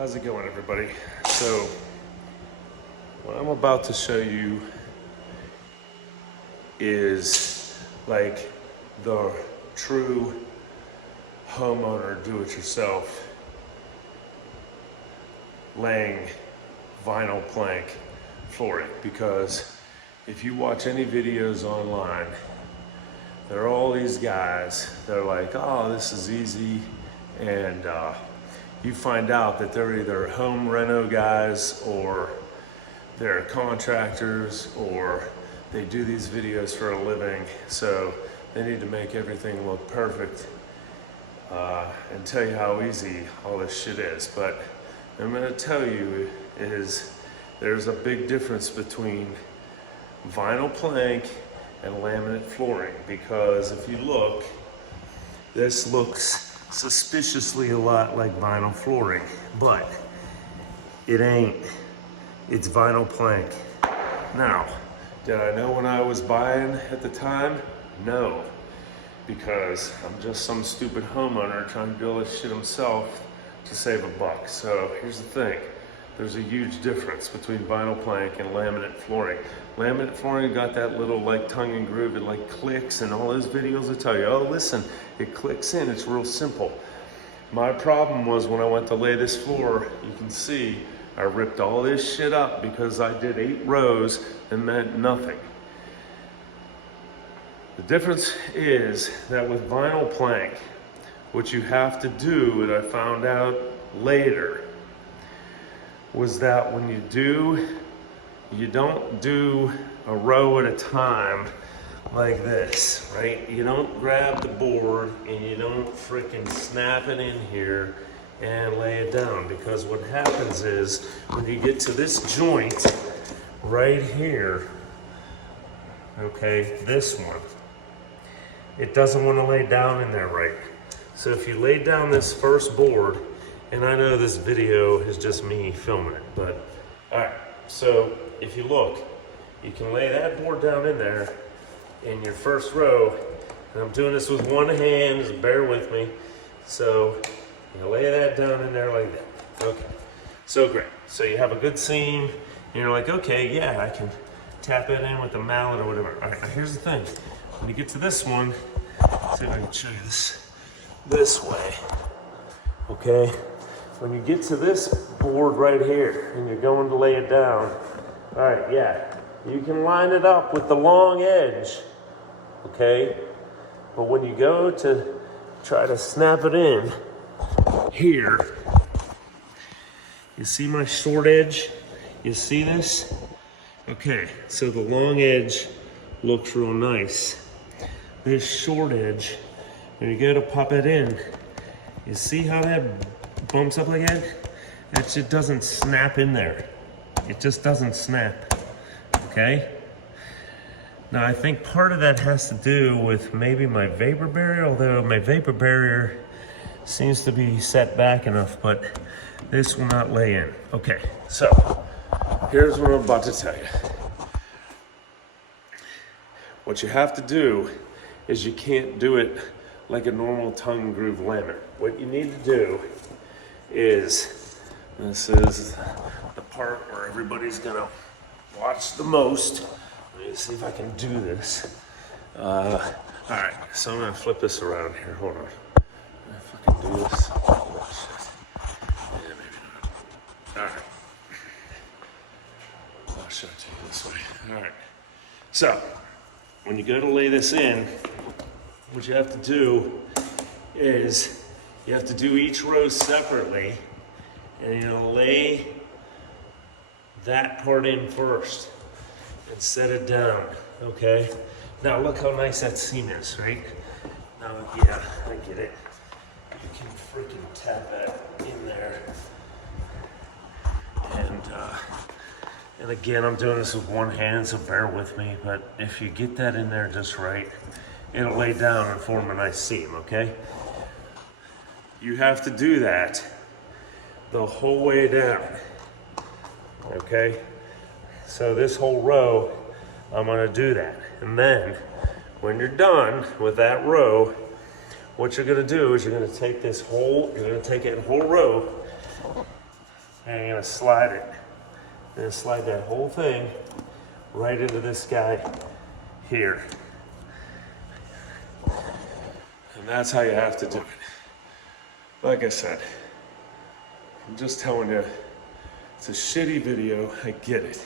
How's it going, everybody? So what I'm about to show you is like the true homeowner do-it-yourself laying vinyl plank flooring, because if you watch any videos online, there are all these guys that are like, oh, this is easy, and you find out that they're either home reno guys or they're contractors or they do these videos for a living, so they need to make everything look perfect and tell you how easy all this shit is. But I'm gonna tell you is there's a big difference between vinyl plank and laminate flooring, because if you look, this looks suspiciously a lot like vinyl flooring, but it ain't. It's vinyl plank. Now, did I know when I was buying at the time? No, because I'm just some stupid homeowner trying to do all this shit himself to save a buck. So here's the thing. There's a huge difference between vinyl plank and laminate flooring. Laminate flooring got that little like tongue and groove, it like clicks, and all those videos will tell you, oh listen, it clicks in, it's real simple. My problem was when I went to lay this floor, you can see I ripped all this shit up because I did 8 rows and meant nothing. The difference is that with vinyl plank, what you have to do, and I found out later, was that when you don't do a row at a time like this, right? You don't grab the board and you don't freaking snap it in here and lay it down, because what happens is when you get to this joint right here, okay, this one, it doesn't want to lay down in there right. So if you lay down this first board, and I know this video is just me filming it, but all right, so if you look, you can lay that board down in there in your first row, and I'm doing this with one hand, so bear with me. So you lay that down in there like that. Okay, so great. So you have a good seam, and you're like, okay, yeah, I can tap it in with a mallet or whatever. All right, now here's the thing. When you get to this one, see if I can show you this way, okay? When you get to this board right here and you're going to lay it down, all right, yeah, you can line it up with the long edge, okay? But when you go to try to snap it in here, you see my short edge? You see this? Okay, so the long edge looks real nice. This short edge, when you go to pop it in, you see how that bumps up like that? That shit doesn't snap in there. It just doesn't snap, okay? Now I think part of that has to do with maybe my vapor barrier, although my vapor barrier seems to be set back enough, but this will not lay in. Okay, so here's what I'm about to tell you. What you have to do is you can't do it like a normal tongue and groove laminate. What you need to do is, this is the part where everybody's gonna watch the most. Let me see if I can do this. All right, so I'm gonna flip this around here. Hold on. If I can do this. Oh, shit. Yeah, maybe not. All right. I'll show it to you this way. All right. So, when you go to lay this in, what you have to do is you have to do each row separately, and you'll lay that part in first and set it down, okay? Now look how nice that seam is, right? Now, yeah, I get it. You can freaking tap that in there. And again, I'm doing this with one hand, so bear with me, but if you get that in there just right, it'll lay down and form a nice seam, okay? You have to do that the whole way down, okay? So this whole row, I'm gonna do that. And then, when you're done with that row, what you're gonna do is you're gonna take this whole, you're gonna take it in whole row, and you're gonna slide it. You're gonna slide that whole thing right into this guy here. And that's how you have to do it. Like I said, I'm just telling you, it's a shitty video, I get it.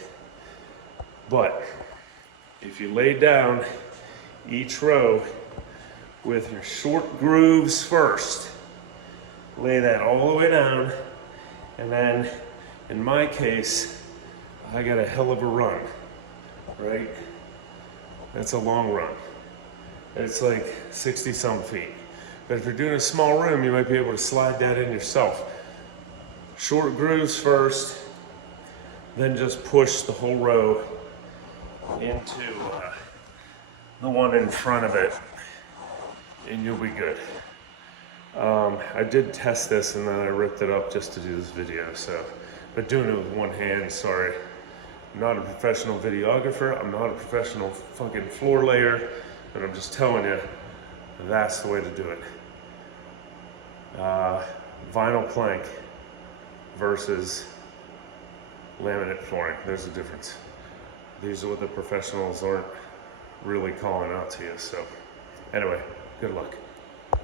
But if you lay down each row with your short grooves first, lay that all the way down, and then in my case, I got a hell of a run, right? That's a long run. It's like 60 some feet. But if you're doing a small room, you might be able to slide that in yourself. Short grooves first, then just push the whole row into the one in front of it, and you'll be good. I did test this and then I ripped it up just to do this video, so, but doing it with one hand, sorry. I'm not a professional videographer, I'm not a professional fucking floor layer, and I'm just telling you, that's the way to do it. Vinyl plank versus laminate flooring, there's a difference. These are what the professionals aren't really calling out to you, so anyway, good luck.